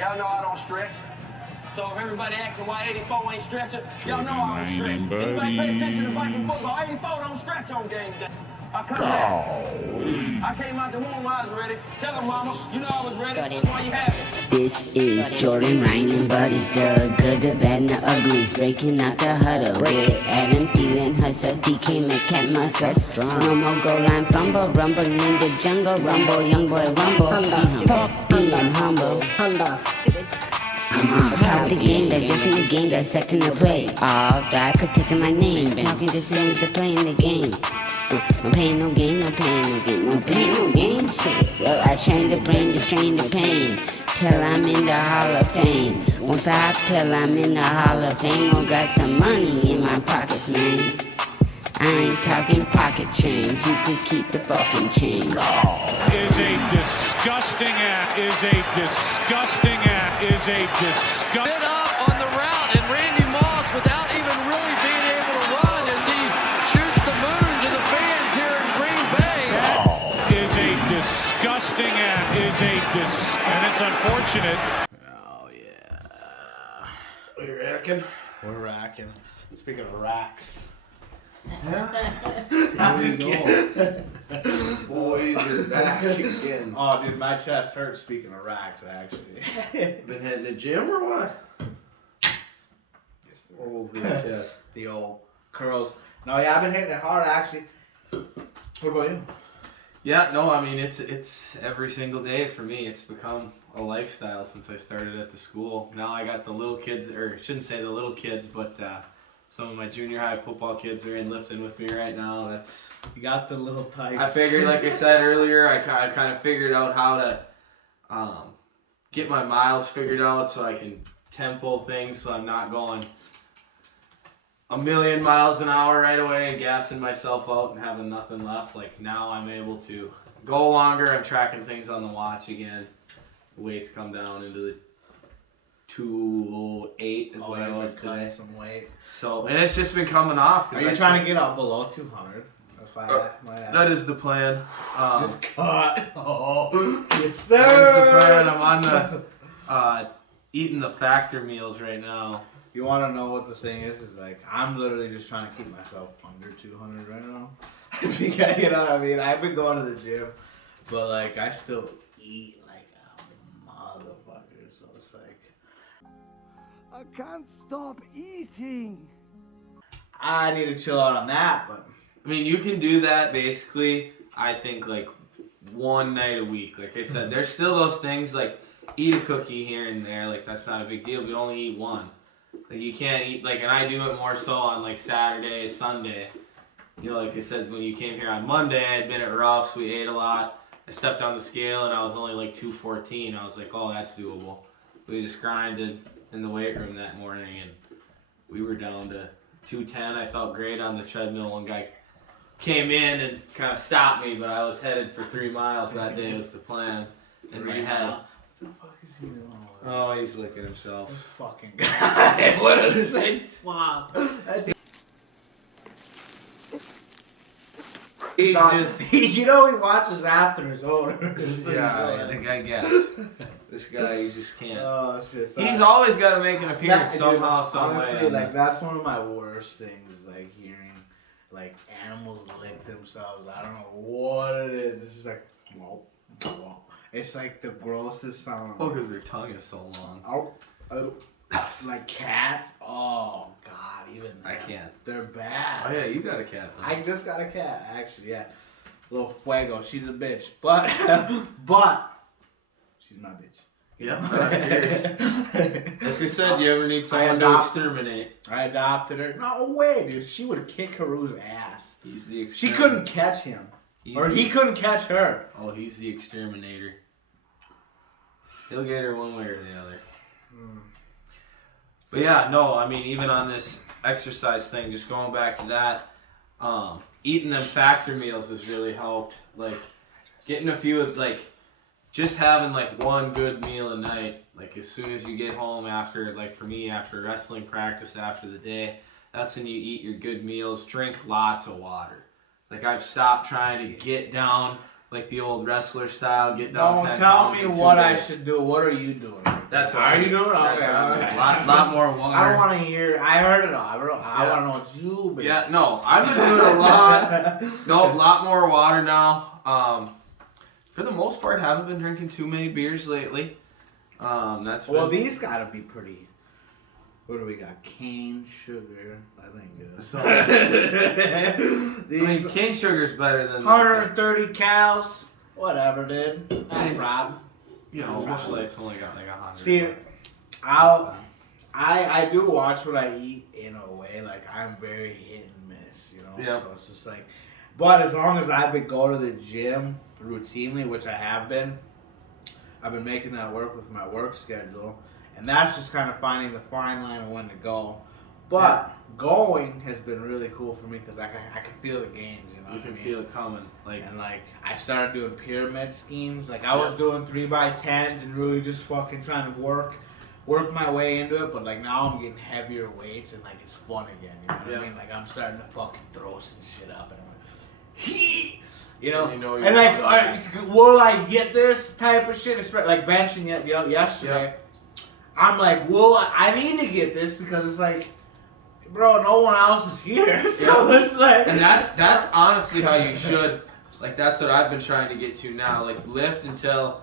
Y'all know I don't stretch. So if everybody asking why 84 ain't stretching, y'all know I don't stretch. Anybody pay attention to Viking football, 84 don't stretch on game day. I came out the womb, I was ready. Tell them, mama, you know I was ready. That's why you have it. This is Jordan Ryan, buddies, the good, the bad, and the uglies. Breaking out the huddle with Adam Thielen, Hustle, DK, Metcalf, muscle strong. No more goal line fumble, rumble in the jungle, rumble, young boy, rumble. Fuck being humble. I'm on top of the game, that just my game, got second to play. Oh, God protecting my name, talking the same as the play in the game. No pain, no gain, no pain, no gain, no pain, no gain. Well, I train the brain, just train the pain. Till I'm in the Hall of Fame. Won't stop till I'm in the Hall of Fame. Oh, got some money in my pockets, man. I ain't talking pocket change. You can keep the fucking change. Is a disgusting act. Is a disgusting act. Is a disgusting. Bit up on the route, and Randy Moss, without even really being able to run, as he shoots the moon to the fans here in Green Bay. Is a disgusting act. Is a and it's unfortunate. Oh yeah. We racking. We're racking. Speaking of racks. I'm just kidding. Boys are back again. Oh, dude, my chest hurts. Speaking of racks, actually. Been hitting the gym or what? Oh, good chest. The old curls. No, yeah, I've been hitting it hard, actually. What about you? Yeah, no, I mean, it's every single day for me. It's become a lifestyle since I started at the school. Now I got the little kids, or I shouldn't say the little kids, but some of my junior high football kids are in lifting with me right now. You got the little types. I figured, like I said earlier, I kind of figured out how to get my miles figured out so I can tempo things so I'm not going a million miles an hour right away and gassing myself out and having nothing left. Like now I'm able to go longer. I'm tracking things on the watch again. The weights come down into the 208 is what I was today. Some weight. So, and it's just been coming off. Are you trying to get up below 200? That is the plan. Just cut. Oh, yes, sir. That is the plan. I'm on the eating the factor meals right now. You want to know what the thing is? Is like I'm literally just trying to keep myself under 200 right now. I think you know what I mean. I've been going to the gym, but like I still eat like a motherfucker. So it's like I can't stop eating. I need to chill out on that, but I mean, you can do that basically. I think like one night a week. Like I said, there's still those things like eat a cookie here and there. Like that's not a big deal. But only eat one. Like you can't eat like, and I do it more so on like Saturday, Sunday. You know, like I said, when you came here on Monday, I had been at Ruff's. We ate a lot. I stepped on the scale and I was only like 214. I was like, oh, that's doable. We just grinded in the weight room that morning and we were down to 210. I felt great on the treadmill. One guy came in and kind of stopped me, but I was headed for 3 miles that day was the plan. In my head. What the fuck is he doing? Oh, he's licking himself. This fucking guy. What a sick fuck. He's just, you know he watches after his owner. yeah, I think I guess. This guy, he just can't. Oh shit. So He's always got to make an appearance somehow, some way. Honestly, like that's one of my worst things is like hearing like animals lick themselves. I don't know what it is. It's just like whoa, whoa. It's like the grossest sound. Oh, because their tongue is so long. Oh, like cats. Oh god, even them. I can't. They're bad. Oh yeah, you got a cat. Though. I just got a cat, actually. Yeah, little Fuego. She's a bitch, but she's my bitch. Yeah, that's yours. Like I said, you ever need someone to exterminate? I adopted her. No way, dude. She would kick Haru's ass. He's the exterminator. She couldn't catch him. He couldn't catch her. Oh, he's the exterminator. He'll get her one way or the other. But yeah, no, I mean, even on this exercise thing, just going back to that, eating them factor meals has really helped. Like, getting a few, like, just having, like, one good meal a night. Like, as soon as you get home after, like, for me, after wrestling practice, after the day, that's when you eat your good meals. Drink lots of water. Like, I've stopped trying to get down like the old wrestler style. Get down. Don't 10 tell pounds me in 2 what I days. should do. What are you doing? That's Are you doing? That's Okay, what I'm okay. doing. Lot more water. I don't want to hear. I heard it all. I Yeah. want to know what you been. Yeah, no, I've been doing a lot. No, a lot more water now. For the most part, haven't been drinking too many beers lately. That's Well, been, these gotta be pretty. What do we got? Cane sugar. I think it is. So- I These mean, cane sugar's better than 130 cows. Whatever, dude. Not Rob. you know, Bush Light's only got like 100. See, I do watch what I eat in a way. Like, I'm very hit and miss, you know? Yeah. So it's just like, but as long as I've been going to the gym routinely, which I have been, I've been making that work with my work schedule. And that's just kind of finding the fine line of when to go. But going has been really cool for me because I can feel the gains, you know You what can I mean? feel it coming. Like, And like I started doing pyramid schemes. Like I was doing 3x10s and really just fucking trying to work my way into it. But like now I'm getting heavier weights and like it's fun again. You know what I mean? Like I'm starting to fucking throw some shit up and I'm like, hee! You know, And you know and you're like, will I get this type of shit? It's like benching it, you know, yesterday. I'm like, well, I need to get this because it's like, bro, no one else is here. So it's like, and that's honestly how you should. Like that's what I've been trying to get to now. Like lift until,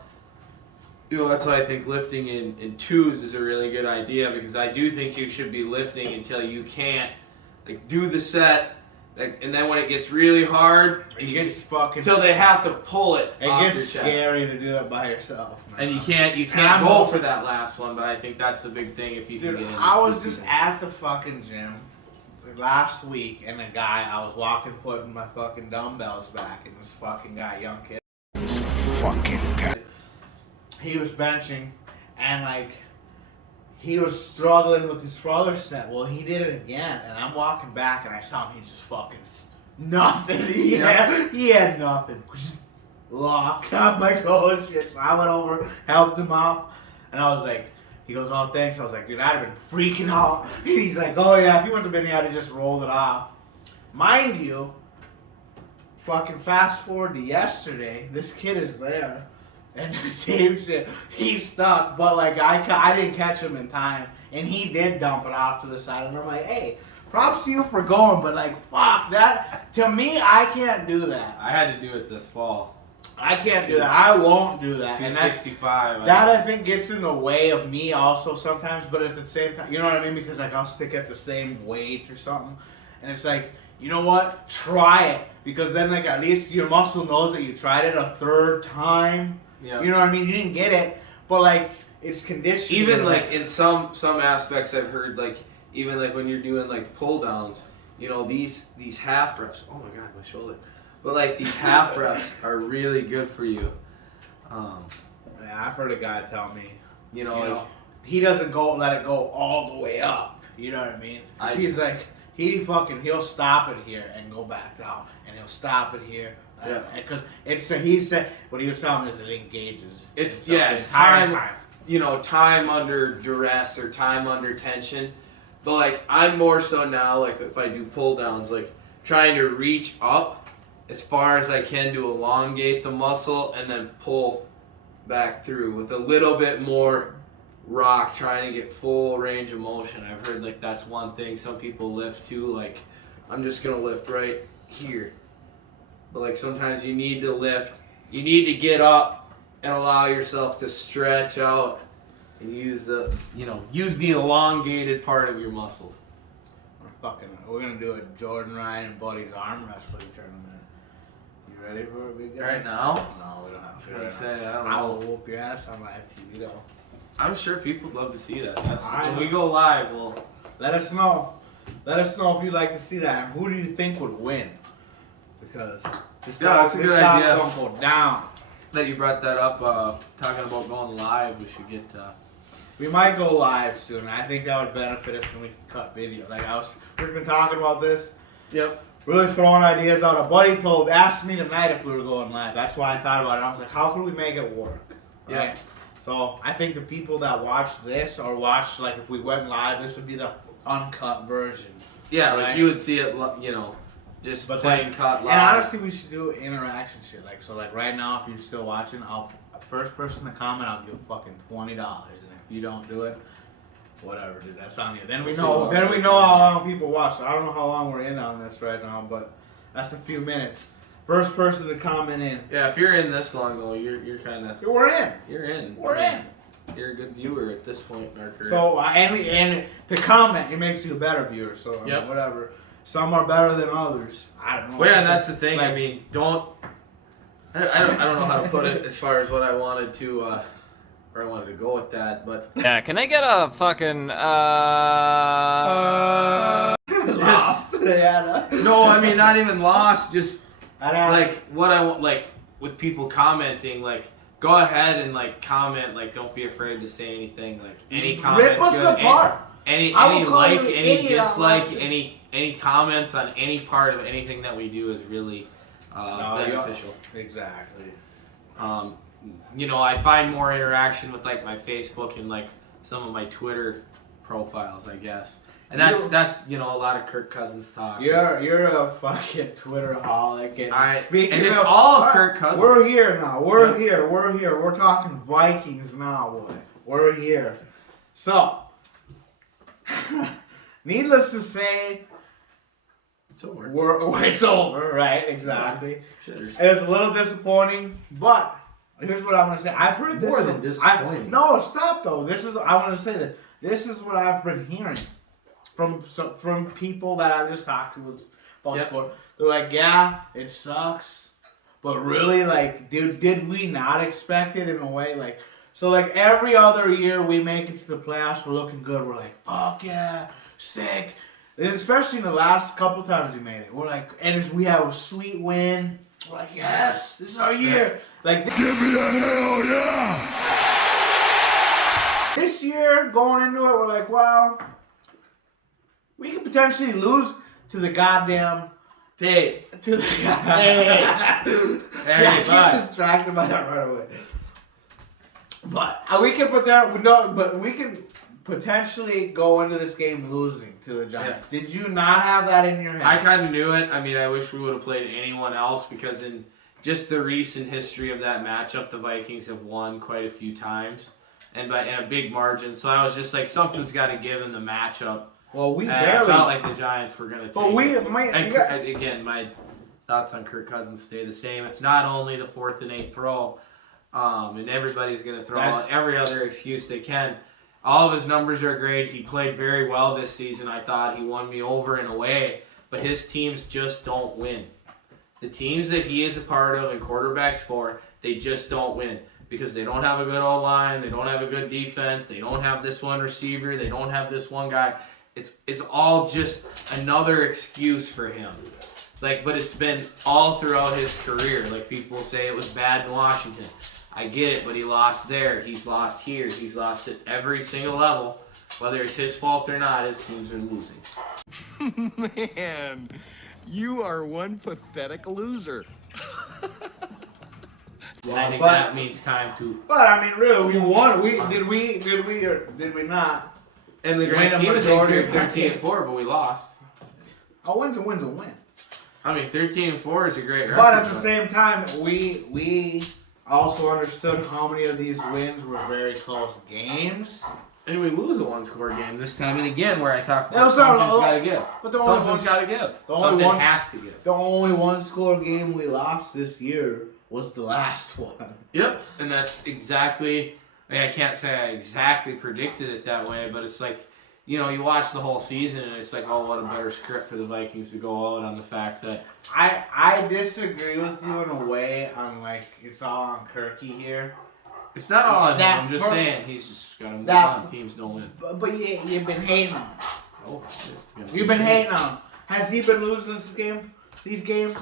you know, that's why I think lifting in twos is a really good idea because I do think you should be lifting until you can't, like do the set. Like, and then when it gets really hard, it gets fucking. until they have to pull it. It off gets your chest. scary to do it by yourself, man. And you can't go for that last one. But I think that's the big thing if you can Dude, get in. I was just at the fucking gym last week, and a guy, I was walking, putting my fucking dumbbells back, and this fucking guy, young kid, this fucking guy, he was benching, and like, he was struggling with his other set. Well, he did it again, and I'm walking back, and I saw him, he just fucking nothing. He had nothing. Lock. I'm like, oh shit. So I went over, helped him out, and I was like, he goes, oh thanks. I was like, dude, I'd have been freaking out. He's like, oh yeah, if you went to bed, I'd have just rolled it off. Mind you, fucking fast forward to yesterday, this kid is there. And the same shit, he's stuck, but like I didn't catch him in time, and he did dump it off to the side, and I'm like, hey, props to you for going, but like, fuck, that, to me, I can't do that. I had to do it this fall. I can't do that. I won't do that. And that's, 265. that I think gets in the way of me also sometimes, but at the same time, you know what I mean? Because like I'll stick at the same weight or something, and it's like, you know what? Try it, because then like at least your muscle knows that you tried it a third time. Yeah. You know what I mean? You didn't get it, but like it's conditioned. Even like in some aspects, I've heard like even like when you're doing like pull downs, you know these half reps. Oh my god, my shoulder. But like these half reps are really good for you. Yeah, I've heard a guy tell me, You know, he doesn't let it go all the way up. You know what I mean? He's like, he'll stop it here and go back down, and he'll stop it here. Yeah. Because he said what he was telling me is it engages. It's the entire time. You know, time under duress or time under tension. But like I'm more so now, like if I do pull downs, like trying to reach up as far as I can to elongate the muscle and then pull back through with a little bit more rock, trying to get full range of motion. I've heard like that's one thing some people lift too, like I'm just gonna lift right here. But like sometimes you need to lift, you need to get up and allow yourself to stretch out and use the elongated part of your muscles. We're gonna do a Jordan Ryan and Buddy's arm wrestling tournament. You ready for it, big guy? Right now? No, we don't have to. I was gonna say, I don't I will know. whoop your ass on live TV though. I'm sure people would love to see that. That's I when know. we go live, we'll Let us know. Let us know if you'd like to see that. And who do you think would win? Because this that's a good idea. don't go down. that you brought that up, talking about going live, we should get We might go live soon. I think that would benefit us when we can cut video. We've been talking about this. Yep. Really throwing ideas out. A buddy asked me tonight if we were going live. That's why I thought about it. I was like, how can we make it work? Right? Yeah. So I think the people that watch this or watch, like if we went live, this would be the uncut version. Yeah, Right. like you would see it, you know, just But plain then- cut live. And honestly, we should do interaction shit. Like, so like right now, if you're still watching, first person to comment, I'll give fucking $20. And if you don't do it, whatever, dude, that's on you. Then we know how long people watch. I don't know how long we're in on this right now, but that's a few minutes. First person to comment in. Yeah, if you're in this long though, you're kind of. We're in. You're in. We're in. You're a good viewer at this point in our career. So and to comment, it makes you a better viewer. So I mean, whatever. Some are better than others. I don't know. Well, yeah, that's the thing. Like, I mean, I don't know how to put it as far as what I wanted to, where I wanted to go with that, but Yeah, can I get a fucking no, I mean not even lost. Just I like what I want, like with people commenting, like go ahead and like comment, like don't be afraid to say anything, like any comment. Rip us apart. Any I will call like, you an any idiot dislike, online. any comments on any part of anything that we do is really beneficial. Exactly. You know, I find more interaction with like my Facebook and like some of my Twitter profiles, I guess. And that's you know a lot of Kirk Cousins talk. You're a fucking Twitteraholic, and it's all Kirk Cousins. We're here now. We're here. We're talking Vikings now, boy. We're here. So, needless to say, it's over. It's over, right? Exactly. Shitters. It's a little disappointing, but here's what I'm gonna say. I've heard this More than disappointing. No, stop though. I want to say that this is what I've been hearing from people that I've just talked to about sport. They're like, yeah, it sucks, but really, like, dude, did we not expect it in a way? Like, so like every other year we make it to the playoffs, we're looking good. We're like, fuck yeah, sick. And especially in the last couple times we made it, we're like, and we have a sweet win. We're like, yes, this is our year. Like, give me a hell yeah. This year, going into it, we're like, well, we could potentially lose to the goddamn. Hey. To the goddamn. Hey, I get distracted by that right away. But we can we can potentially go into this game losing to the Giants. Yeah. Did you not have that in your head? I kind of knew it. I mean, I wish we would have played anyone else because in just the recent history of that matchup, the Vikings have won quite a few times and by a big margin. So I was just like, something's got to give in the matchup. Well, we I barely felt like the Giants were going to take it. Again, my thoughts on Kirk Cousins stay the same. It's not only the 4th and 8th throw, and everybody's going to throw out every other excuse they can. All of his numbers are great. He played very well this season. I thought he won me over in a way, but his teams just don't win. The teams that he is a part of and quarterbacks for, they just don't win because they don't have a good O-line, they don't have a good defense, they don't have this one receiver, they don't have this one guy. It's all just another excuse for him. Like, but it's been all throughout his career. Like, people say it was bad in Washington. I get it, but he lost there. He's lost here. He's lost at every single level. Whether it's his fault or not, his teams are losing. Man, you are one pathetic loser. I think that means time to. But I mean, really, we won. Did we or did we not? And the grand scheme of things, we were 13-4, but we lost. A win's a win. I mean, 13-4 is a great record. But at the same time, we also understood how many of these wins were very close games. And we lose a one-score game this time, and again, where I talk about something's got to give. But Something's got to give. Something has to give. The only one-score game we lost this year was the last one. Yep, and that's exactly. I can't say I exactly predicted it that way, but it's like, you know, you watch the whole season, and it's like, oh, what a better script for the Vikings to go out on the fact that. I disagree with you in a way on, like, it's all on Kirky here. It's not all on him. I'm just saying he's just got to move on. Teams don't win. But you've been hating on him. Oh, shit. You've been hating on him. Has he been losing these games?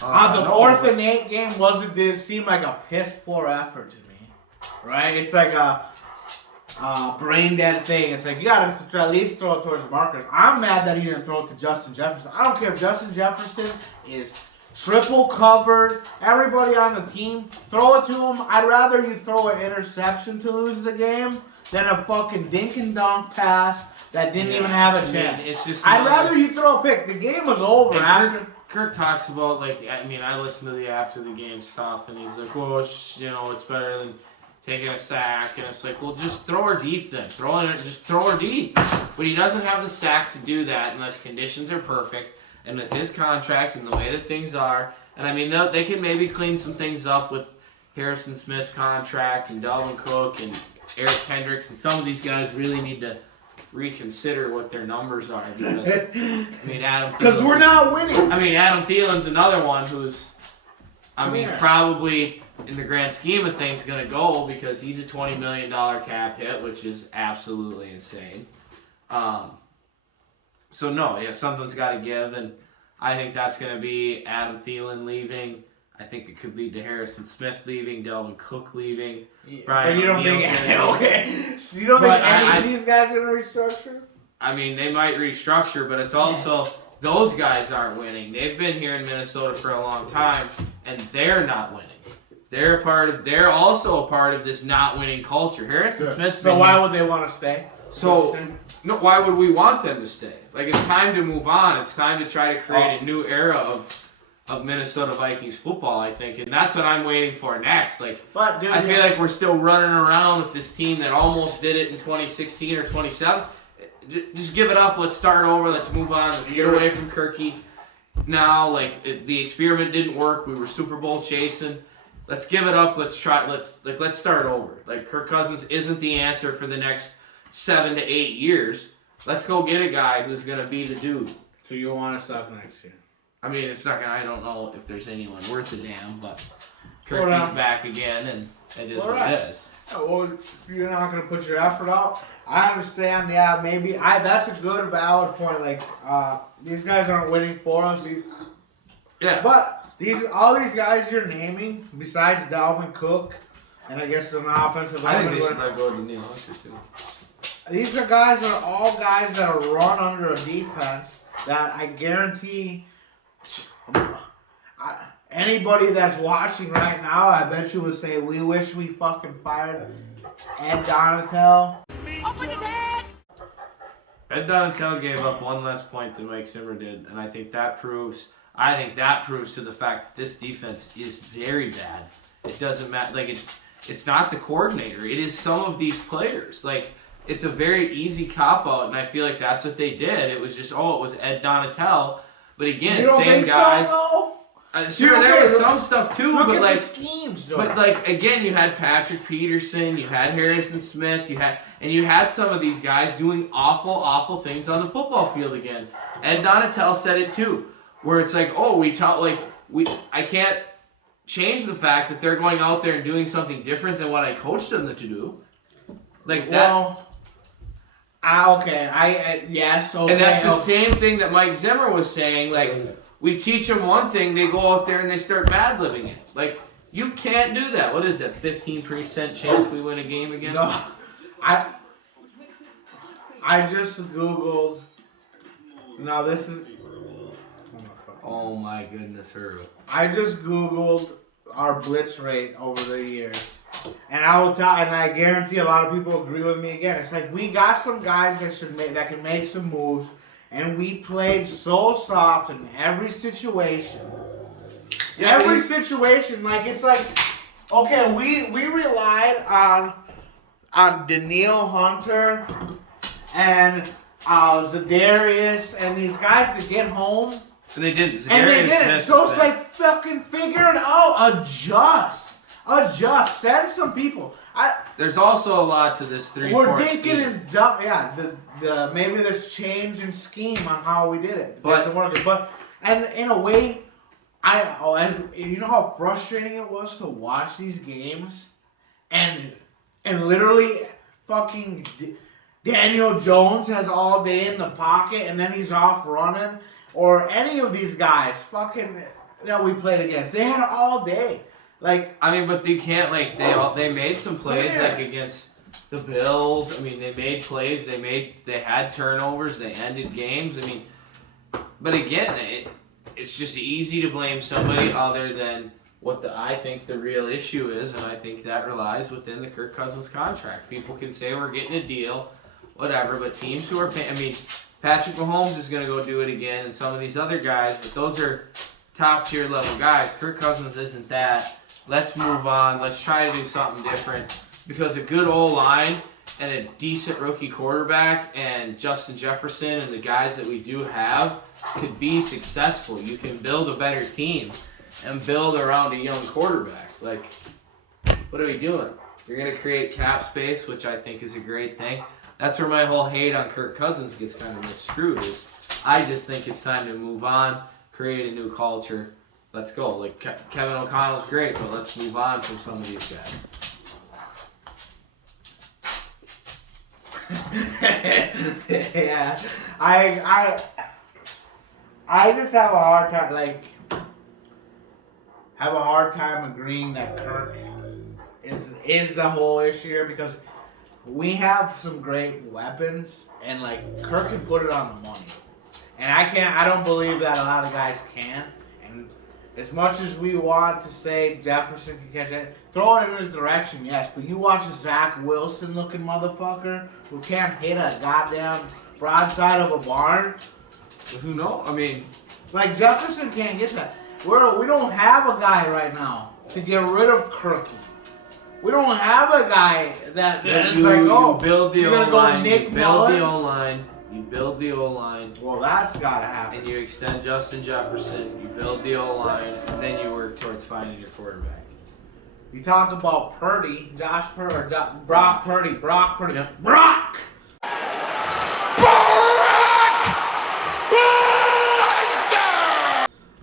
The 4th and 8th game did seem like a piss poor effort to me. Right? It's like a brain dead thing. It's like you gotta at least throw it towards the markers. I'm mad that he didn't throw it to Justin Jefferson. I don't care if Justin Jefferson is triple covered, everybody on the team, throw it to them. I'd rather you throw an interception to lose the game than a fucking dink and dunk pass that didn't even have a chance. It's just I'd rather you throw a pick. The game was over after. Kirk talks about, like, I mean, I listen to the after the game stuff, and he's like, well, you know, it's better than taking a sack, and it's like, well, just throw her deep then. Just throw her deep. But he doesn't have the sack to do that unless conditions are perfect, and with his contract and the way that things are, and I mean, they can maybe clean some things up with Harrison Smith's contract and Dalvin Cook and Eric Kendricks, and some of these guys really need to reconsider what their numbers are because I mean because we're not winning. I mean Adam Thielen's another one who's probably in the grand scheme of things going to go because he's a $20 million cap hit, which is absolutely insane. So no, yeah, something's got to give, and I think that's going to be Adam Thielen leaving. I think it could lead to Harrison Smith leaving, Dalvin Cook leaving. But you don't think so you don't think any of these guys are going to restructure? I mean, they might restructure, but it's also those guys aren't winning. They've been here in Minnesota for a long time, and they're not winning. They're also a part of this not winning culture. Harrison Smith's so why would they want to stay? So no, why would we want them to stay? Like, it's time to move on. It's time to try to create a new era of Minnesota Vikings football, I think, and that's what I'm waiting for next. Like, but dude, I feel like we're still running around with this team that almost did it in 2016 or 27. Just give it up. Let's start over. Let's move on. Let's get away from Kirky. Now, like, the experiment didn't work. We were Super Bowl chasing. Let's give it up. Let's try. Let's start over. Like, Kirk Cousins isn't the answer for the next 7 to 8 years. Let's go get a guy who's gonna be the dude. So you want to suck next year? I mean, it's not gonna. I don't know if there's anyone worth a damn, but Kirky's back again, and it is what it is. Well, you're not gonna put your effort out. I understand. Yeah, maybe. That's a good, valid point. Like, these guys aren't winning for us. But all these guys you're naming, besides Dalvin Cook, and I guess an offensive I lineman. think they should let go of Daniil Hunter too. These are all guys that are run under a defense that I guarantee. Anybody that's watching right now, I bet you would say, we wish we fucking fired Ed Donatel. Ed Donatel gave up one less point than Mike Zimmer did, and I think that proves to the fact that this defense is very bad. It doesn't matter. Like, it's not the coordinator. It is some of these players. Like, it's a very easy cop-out, and I feel like that's what they did. It was just, it was Ed Donatel. But again, same guys. Sure, there was some stuff too, but like the schemes, though. But like again, you had Patrick Peterson, you had Harrison Smith, you had some of these guys doing awful things on the football field again. Ed Donatel said it too, where it's like, I can't change the fact that they're going out there and doing something different than what I coached them to do. Like that. Well, okay. Yes. Okay. And that's the same thing that Mike Zimmer was saying. Like, we teach them one thing, they go out there and they start bad-living it. Like, you can't do that. What is that, 15% chance we win a game again? No. I just Googled. No, this is. Oh my goodness, Herb. I just Googled our blitz rate over the year. And I guarantee a lot of people agree with me again. It's like we got some guys that can make some moves, and we played so soft in every situation. Situation, like it's like, okay, we relied on Daniil Hunter and Zadarius and these guys to get home. And they didn't. So it's like fucking figure it out. Adjust. Send some people. There's also a lot to this 3-4 We're thinking scheme. the maybe this change in scheme on how we did it. And in a way, you know how frustrating it was to watch these games, and literally fucking Daniel Jones has all day in the pocket, and then he's off running, or any of these guys fucking that we played against, they had all day. Like, I mean, but they can't, like, they made some plays, like, against the Bills. I mean, they made plays, they had turnovers, they ended games. I mean, but again, it's just easy to blame somebody other than what I think the real issue is, and I think that relies within the Kirk Cousins contract. People can say we're getting a deal, whatever, but teams who are paying, I mean, Patrick Mahomes is going to go do it again, and some of these other guys, but those are top tier level guys. Kirk Cousins isn't that. Let's move on. Let's try to do something different, because a good O-line and a decent rookie quarterback and Justin Jefferson and the guys that we do have could be successful. You can build a better team and build around a young quarterback. Like, what are we doing? You're going to create cap space, which I think is a great thing. That's where my whole hate on Kirk Cousins gets kind of misconstrued. Is I just think it's time to move on, create a new culture. Let's go. Like, Kevin O'Connell's great, but let's move on from some of these guys. Yeah, I just have a hard time, agreeing that Kirk is the whole issue here, because we have some great weapons, and Kirk can put it on the money, and I don't believe that a lot of guys can. And as much as we want to say Jefferson can catch it, throw it in his direction, yes, but you watch a Zach Wilson looking motherfucker who can't hit a goddamn broadside of a barn. Who knows? I mean, Jefferson can't get that. We don't have a guy right now to get rid of Kirky. We don't have a guy that is you build the O-line, you build the O-line, you build the O-line. Well, that's gotta happen. And you extend Justin Jefferson, you build the O-line, and then you work towards finding your quarterback. You talk about Purdy, Brock Purdy. Yep. Brock!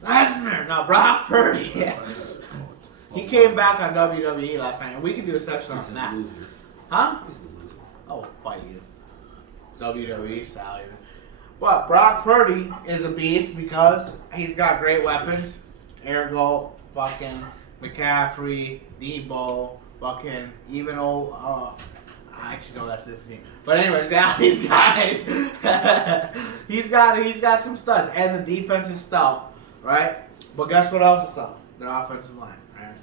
Lesnar! No, Brock Purdy. Yeah. He came back on WWE last night, and we could do a session on that. Huh? Oh, fight you. WWE style, even. But Brock Purdy is a beast because he's got great weapons. Ergo, fucking McCaffrey, Debo, fucking even old. Actually, no, that's the thing. But anyways, now these guys, he's got some studs, and the defense is stout, right? But guess what else is stout? Their offensive line, right?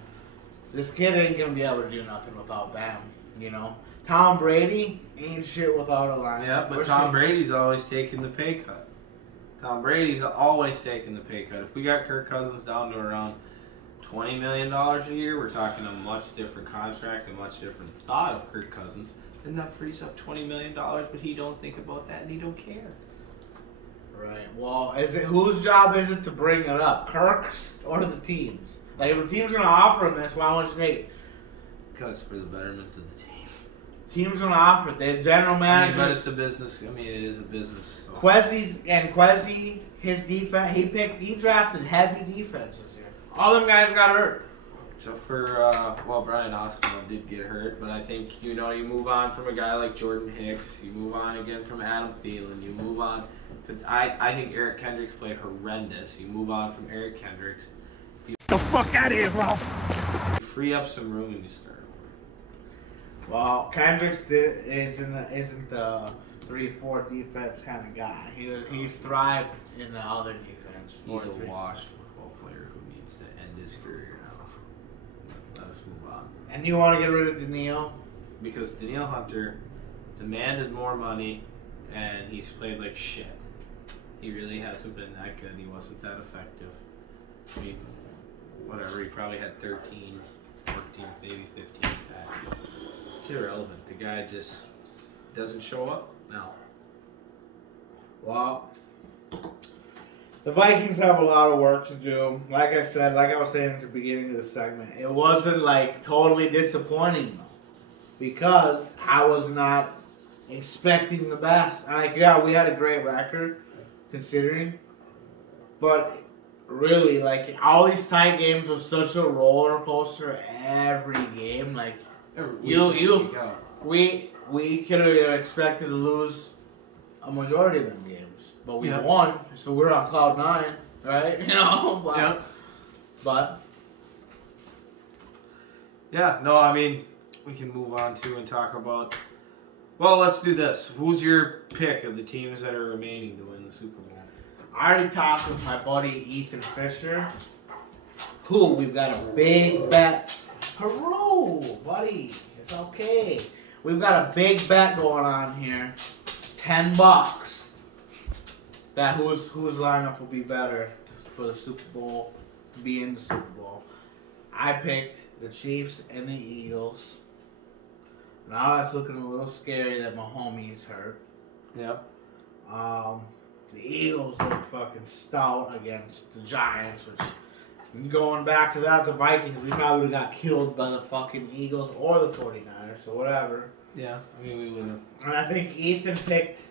This kid ain't gonna be able to do nothing without them, you know. Tom Brady ain't shit without a line. Yeah, but Tom Brady's always taking the pay cut. Tom Brady's always taking the pay cut. If we got Kirk Cousins down to around $20 million a year, we're talking a much different contract, a much different thought of Kirk Cousins. Then that frees up $20 million, but he don't think about that and he don't care. Right. Well, whose job is it to bring it up? Kirk's or the team's? If the team's gonna offer him this, why won't you take it? Because for the betterment of the team. Team's gonna offer it. The general manager. But it's a business. I mean, it is a business. So. Kwesi, his defense. He drafted heavy defenses here. All them guys got hurt. So for Brian Oswald did get hurt, but I think you move on from a guy like Jordan Hicks. You move on again from Adam Thielen. You move on. I think Eric Kendricks played horrendous. You move on from Eric Kendricks. Get the fuck out of here, Ralph. You free up some room and you start. Well, Kendricks isn't the 3-4 defense kind of guy. He's thrived in the other defense. He's a washed football player who needs to end his career now. Let us move on. And you want to get rid of Danielle? Because Danielle Hunter demanded more money, and he's played like shit. He really hasn't been that good. He wasn't that effective. I mean, whatever. He probably had 13, 14, maybe 15 stats. It's irrelevant. The guy just doesn't show up now. Well, the Vikings have a lot of work to do. Like I said, like I was saying at the beginning of the segment, it wasn't totally disappointing though, because I was not expecting the best. Yeah, we had a great record considering, but really, all these tight games was such a roller coaster every game. We could have expected to lose a majority of them games, but we won, so we're on cloud 9, right? But yeah, no, I mean, we can move on to and talk about. Well, let's do this. Who's your pick of the teams that are remaining to win the Super Bowl? I already talked with my buddy Ethan Fisher. Who we've got a big bet. Hello, buddy. It's okay. We've got a big bet going on here. $10. That whose lineup will be better for the Super Bowl, to be in the Super Bowl. I picked the Chiefs and the Eagles. Now it's looking a little scary that Mahomes hurt. Yep. The Eagles look fucking stout against the Giants, which, going back to that, the Vikings, we probably would have got killed by the fucking Eagles or the 49ers, so whatever. Yeah, I mean, we would have. And I think Ethan picked...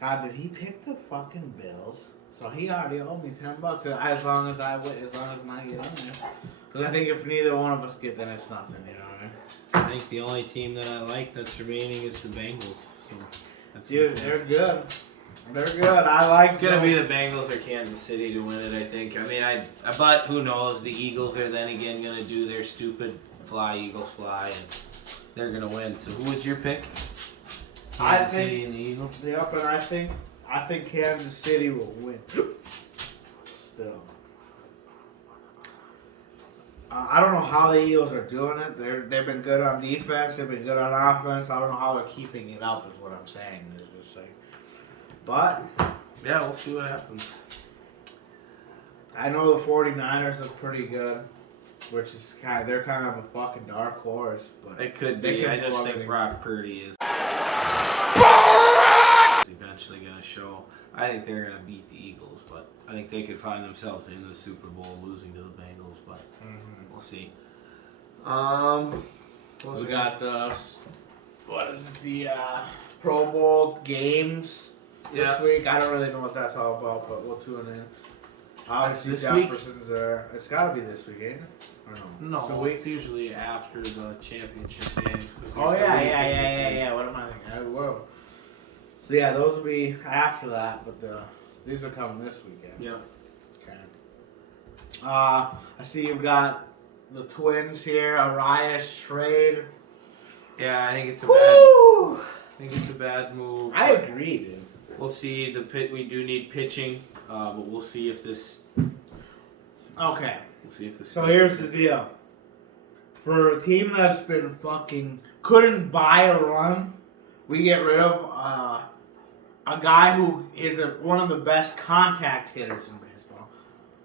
God, did he pick the fucking Bills? So he already owed me $10 as long as I get on there. Because I think if neither one of us get, then it's nothing, you know what I mean? I think the only team that I like that's remaining is the Bengals. So that's Dude, they're good. They're good. I like. It's gonna be the Bengals or Kansas City to win it. I think. I mean, but who knows? The Eagles are then again gonna do their stupid fly, Eagles fly, and they're gonna win. So who was your pick? Kansas City and the Eagles. Yep, and I think Kansas City will win. Still. I don't know how the Eagles are doing it. They've been good on defense. They've been good on offense. I don't know how they're keeping it up is what I'm saying. It's just like, but yeah, we'll see what happens. I know the 49ers look pretty good, which is they're kind of a fucking dark horse. But It could be. I just think Brock Purdy is eventually going to show. I think they're going to beat the Eagles, but I think they could find themselves in the Super Bowl losing to the Bengals, but we'll see. We got the Pro Bowl games this week. I don't really know what that's all about, but we'll tune in. Obviously, Jefferson's there. It's got to be this week, ain't it? Or no? 2 weeks? It's usually after the championship games. Oh, yeah. What am I thinking? Whoa. So, yeah, those will be after that, but these are coming this weekend. Yeah. Okay. I see you've got the Twins here, Arias trade. Yeah, I think it's a bad move. I agree, dude. We'll see. We do need pitching, but we'll see if this. Okay. We'll see if this. So here's the deal. For a team that's been couldn't buy a run, we get rid of a guy who is one of the best contact hitters in baseball.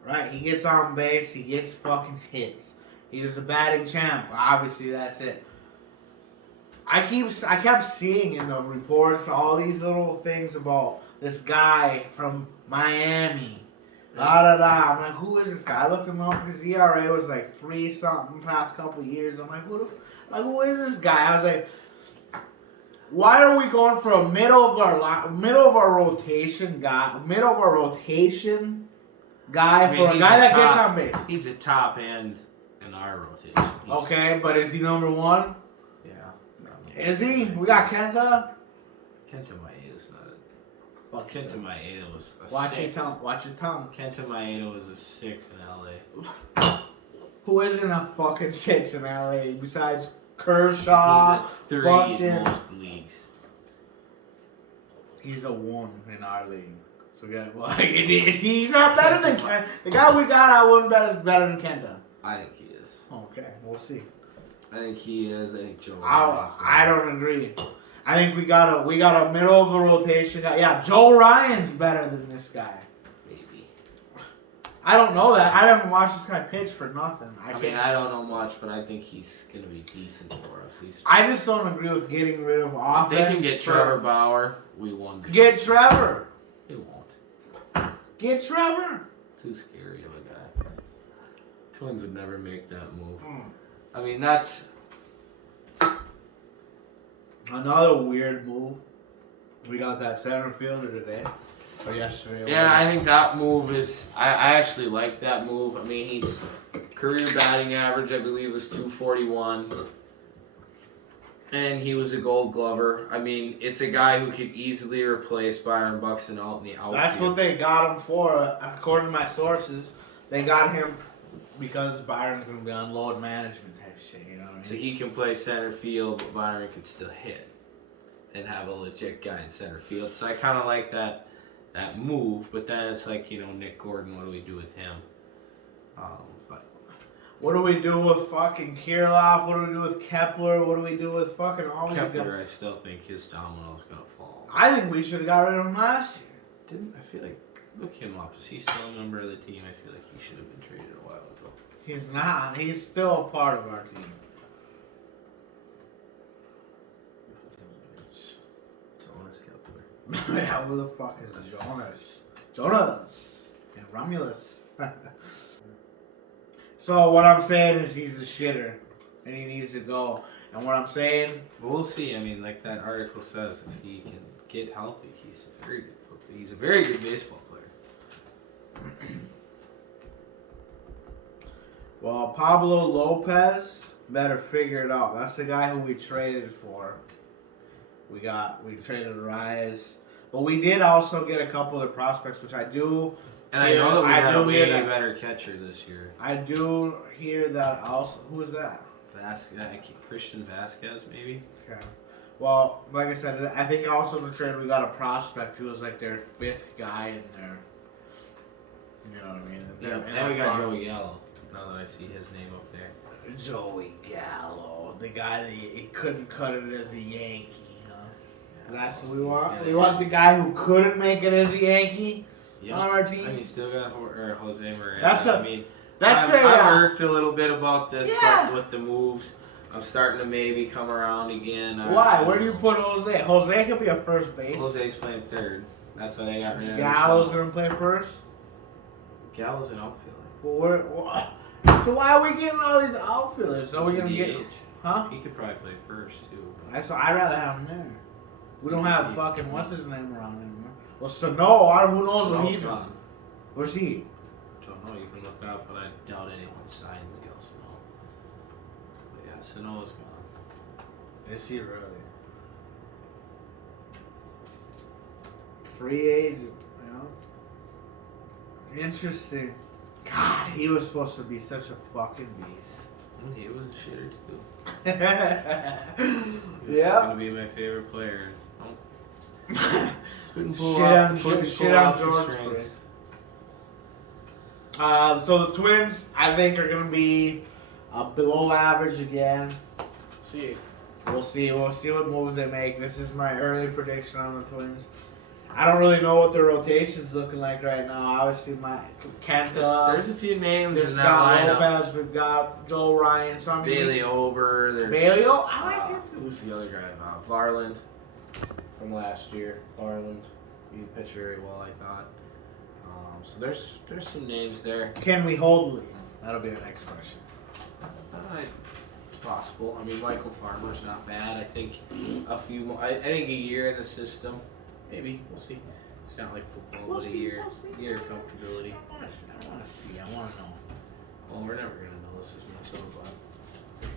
Right? He gets on base. He gets fucking hits. He was a batting champ. Obviously, that's it. I kept seeing in the reports all these little things about this guy from Miami. I'm like, who is this guy? I looked him up. His ERA was like 3-something past couple of years. I'm like, who is this guy? I was like, why are we going for a middle of our rotation guy for a guy that gets on base? He's a top end in our rotation. Okay, but is he number one? Yeah. Is he? We got Kenta. Kenta Maeda's not it. Well, Kenta Maeda was a Watch 6. your tongue. Kenta Maeda was a 6 in LA. Who isn't a fucking 6 in LA besides Kershaw? He's a 3 in most leagues. He's a 1 in our league. So he's not better than Kenta. The guy we got, I wouldn't bet is better than Kenta. I think he is. Okay, we'll see. I think he is. I think Joe. I don't agree. I think we got a middle of the rotation guy. Yeah, Joe Ryan's better than this guy. Maybe. I don't know that. I haven't watched this guy pitch for nothing. I mean, I don't know much, but I think he's going to be decent for us. I just don't agree with getting rid of offense. If they can get Trevor Bauer, we won. Get Trevor. They won't. Get Trevor. Too scary of a guy. Twins would never make that move. I mean, that's another weird move. We got that center fielder today. Or yesterday. Yeah, I think that move is. I actually like that move. I mean, he's career batting average, I believe, was .241, and he was a Gold Glover. I mean, it's a guy who could easily replace Byron Buxton out in the outfield. That's what they got him for, according to my sources. They got him because Byron's going to be on load management type shit. You know what I mean? So he can play center field, but Byron can still hit and have a legit guy in center field. So I kind of like that that move. But then it's like, you know, Nick Gordon, what do we do with him? But what do we do with fucking Kirilloff? What do we do with Kepler? What do we do with fucking all these guys? Kepler, I still think his domino is gonna fall. I think we should have got rid of him last year. I feel like, look him up. Is he still a member of the team? I feel like he should have been traded a while ago. He's not. He's still a part of our team. Jonas Kepler. Yeah, who the fuck is Jonas? Jonas and Romulus. So what I'm saying is he's a shitter, and he needs to go. And what I'm saying, But we'll see. I mean, like that article says, if he can get healthy, he's a very good baseball player. well, Pablo Lopez better figure it out. That's the guy who we traded for. We traded Rise, but we did also get a couple of prospects, which I do. And I know that we had a way that, better catcher this year. I do hear that also. Who is that? Christian Vasquez, maybe. Okay. Well, like I said, I think also in the trade we got a prospect who was like their 5th guy in there. You know what I mean? Yeah, and we got Joey Gallo. Now that I see his name up there. Joey Gallo, the guy that he couldn't cut it as a Yankee. Huh? Yeah, That's what we want. We want the guy who couldn't make it as a Yankee on our team. And you still got Jose Moreno. I've irked a little bit about this, but with the moves, I'm starting to maybe come around again. Why? Where do you put Jose? Jose could be a first base. Jose's playing third. That's why they got rid of him. Gallo's gonna play first. Gallo's an outfielder. Well, so why are we getting all these outfielders? So we're gonna get, huh? He could probably play first too. That's why I'd rather have him there. We don't have fucking what's his name around anymore. Well, Sano, who knows what he's gone. Where's he? Don't know. You can look it up, but I doubt anyone signed Miguel Sano. But yeah, Sano's gone. Is he really? Free agent, you know? Interesting. God, he was supposed to be such a fucking beast. He was a shitter too. Yeah. Gonna be my favorite player. Shit on George. So the Twins, I think, are gonna be below average again. We'll see what moves they make. This is my early prediction on the Twins. I don't really know what their rotation's looking like right now. Obviously, my Kenta. There's a few names There's in that lineup. Lopez. We've got Joel Ryan. So Bailey Ober. There's Bailey. Oh, I like him too. Who's the other guy? Varland from last year. Varland, he pitched very well, I thought. So there's some names there. Can we hold Lee? That'll be our next question. It's possible. I mean, Michael Farmer's not bad. I think a few more. I think a year in the system. Maybe. We'll see. It's not like football, but a year of comfortability. I want to see. I want to know. Well, we're never going to know. This is Minnesota, but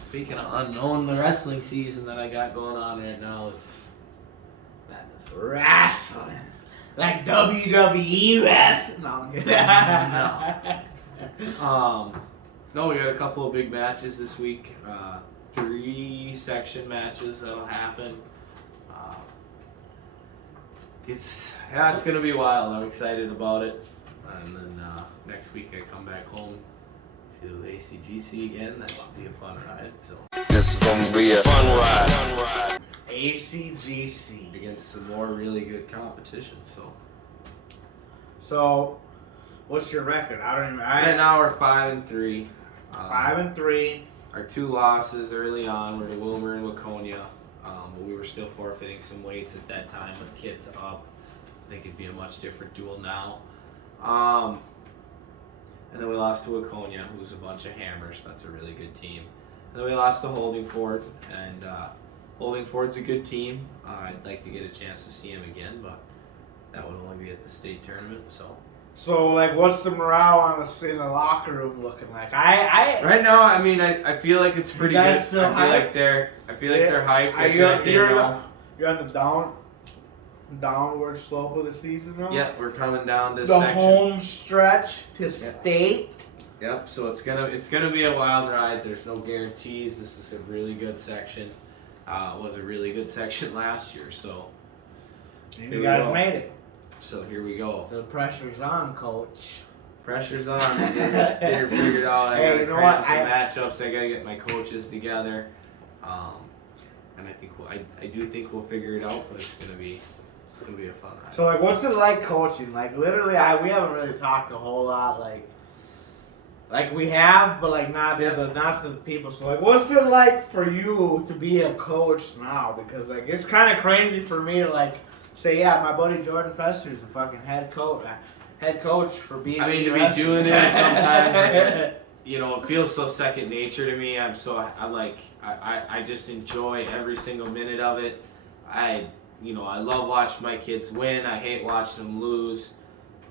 speaking of unknown, the wrestling season that I got going on right now is madness. Wrestling. Like WWE wrestling. No, I'm kidding. No, we got a couple of big matches this week. 3 section matches that'll happen. It's gonna be wild. I'm excited about it. And then next week I come back home to ACGC again. That should be a fun ride. So this is gonna be a fun ride. ACGC against some more really good competition. So, what's your record? I don't even. Right now we're 5-3. 5-3. Our 2 losses early on were to Wilmer and Waconia. But we were still forfeiting some weights at that time with kids up. I think it'd be a much different duel now. And then we lost to Waconia, who's a bunch of hammers. That's a really good team. And then we lost to Holdingford, and Holdingford's a good team. I'd like to get a chance to see him again, but that would only be at the state tournament. So, like, what's the morale in the locker room looking like? Right now, I mean, I feel like it's pretty good. I feel like they're hyped. You're on the downward slope of the season now? Yeah, we're coming down this the section. Home stretch to state. Yep, so it's gonna be a wild ride. There's no guarantees. This is a really good section. It was a really good section last year, so you guys made it. So here we go. The pressure's on, coach. Pressure's on. Get her figured out. I Hey, gotta you know crank what? some matchups. I gotta get my coaches together. And I think I do think we'll figure it out, but it's gonna be a fun ride. So like, what's it like coaching? Like literally, we haven't really talked a whole lot. Like we have, but like not to the people. So like, what's it like for you to be a coach now? Because like it's kind of crazy for me to like say, yeah, my buddy Jordan Fester's the fucking head coach for being. I mean, to be doing it sometimes, like, you know, it feels so second nature to me. I just enjoy every single minute of it. I love watching my kids win. I hate watching them lose.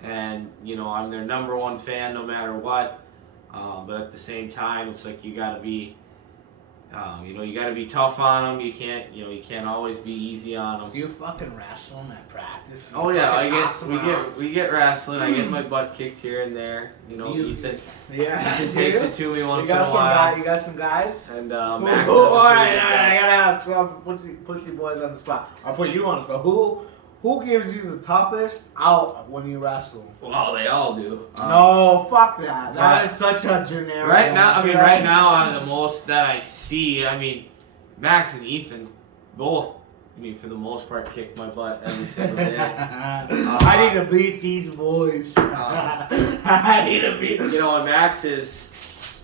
And, you know, I'm their number one fan no matter what. But at the same time, it's like you gotta be tough on them. You can't always be easy on them. Do you fucking wrestle them at practice? Oh yeah, we get wrestling. I get my butt kicked here and there. You know, Ethan takes it to me once in a while. You got some guys? And Max. Alright, I gotta ask. Put you boys on the spot. I'll put you on the spot. Who gives you the toughest out when you wrestle? Well, they all do. No, fuck that. That is such a generic. Right now, out of the most that I see, Max and Ethan both, for the most part, kick my butt every single day. I need to beat these boys. I need to beat. You know, and Max is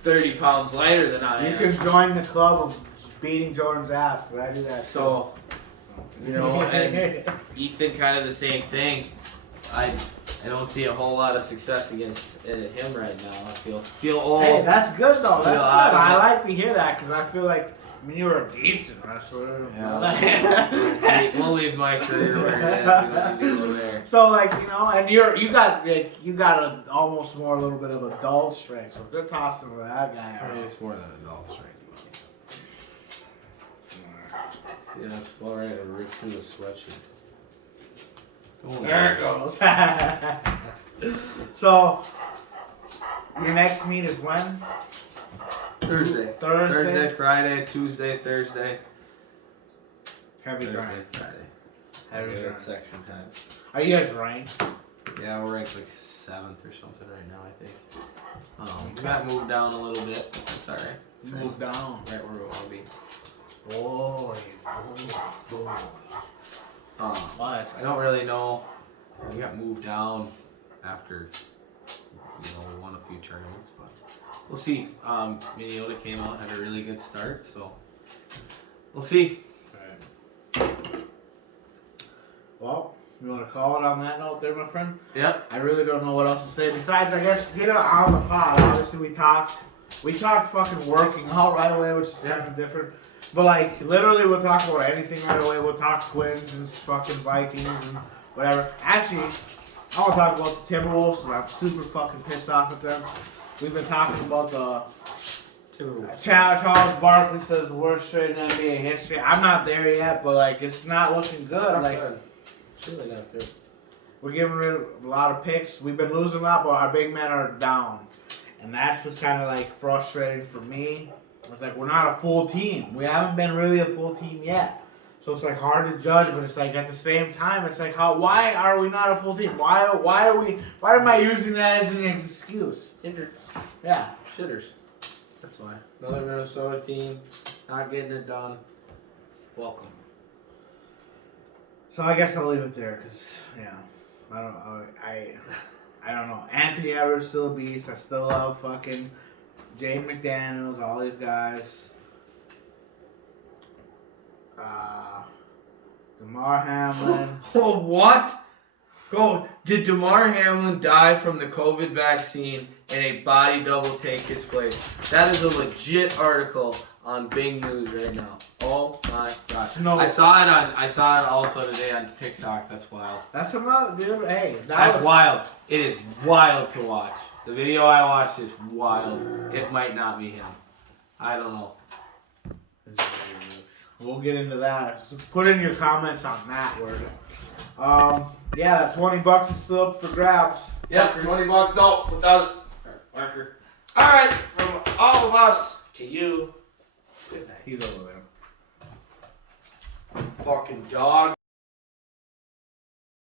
30 pounds lighter than I am. You can join the club of beating Jordan's ass, because I do that. So. You know, and Ethan kind of the same thing. I don't see a whole lot of success against him right now. I feel old. Hey, that's good though. That's good. I like to hear that because I feel like you were a decent wrestler. Yeah. We'll leave my career where it is. We don't need to go there. So like and you got almost more a little bit of adult strength. So if they're tossing with that guy. It's more than adult strength. Yeah, that's all right. I ripped through the sweatshirt. There it goes. So, your next meet is when? Thursday, Friday, Tuesday, Thursday. Heavy grind. Friday. Heavy grind. Section time. Are you guys ranked? Yeah, we're ranked like 7th or something right now, I think. We got moved down a little bit. That's all right. Moved down. Right where we want to be. Boys. I don't really know. We got moved down after, we won a few tournaments, but we'll see. Minnesota came out, had a really good start, so we'll see. Well, you want to call it on that note there, my friend? Yep. I really don't know what else to say besides, I guess, get it on the pod. Obviously, we talked fucking working out right away, which is kind of different. But like, literally, we'll talk about anything right away. We'll talk Twins and fucking Vikings and whatever. Actually, I want to talk about the Timberwolves, because I'm super fucking pissed off at them. We've been talking about the Timberwolves. Charles Barkley says the worst trade in NBA history. I'm not there yet, but like, it's not looking good. It's really not good. We're getting rid of a lot of picks. We've been losing a lot, but our big men are down. And that's what's kind of like frustrating for me. It's like we're not a full team. We haven't been really a full team yet. So it's like hard to judge, but it's like at the same time, it's like why are we not a full team? Why am I using that as an excuse? Yeah. Shitters. That's why. Another Minnesota team, not getting it done. Welcome. So I guess I'll leave it there, because I don't know. Anthony Edwards still a beast. I still love fucking Jaden McDaniels, all these guys. DeMar Hamlin. Oh, what? Did DeMar Hamlin die from the COVID vaccine and a body double take his place? That is a legit article on Bing News right now. Oh my god. I saw it also today on TikTok. That's wild. That's another dude. Hey, that's wild. It is wild to watch. The video I watched is wild. It might not be him. I don't know. We'll get into that. So put in your comments on that word. Yeah, that $20 is still up for grabs. Yep, $20. No, without it. Marker. All right, from all of us to you. Good night. He's over there. Fucking dog.